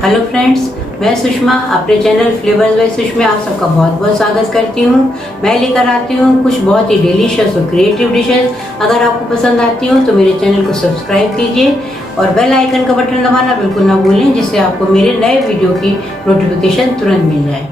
Hello friends, मैं सुषमा अपने channel flavours bye Sush में आप सबका बहुत बहुत स्वागत करती हूँ। मैं लेकर आती हूँ कुछ बहुत ही डिलीशियस और क्रिएटिव डिशेस। अगर आपको पसंद आती हूँ तो मेरे चैनल को सब्सक्राइब कीजिए और बेल आइकन का बटन दबाना बिल्कुल ना भूलें, जिससे आपको मेरे नए वीडियो की नोटिफिकेशन तुरंत मिल जाए।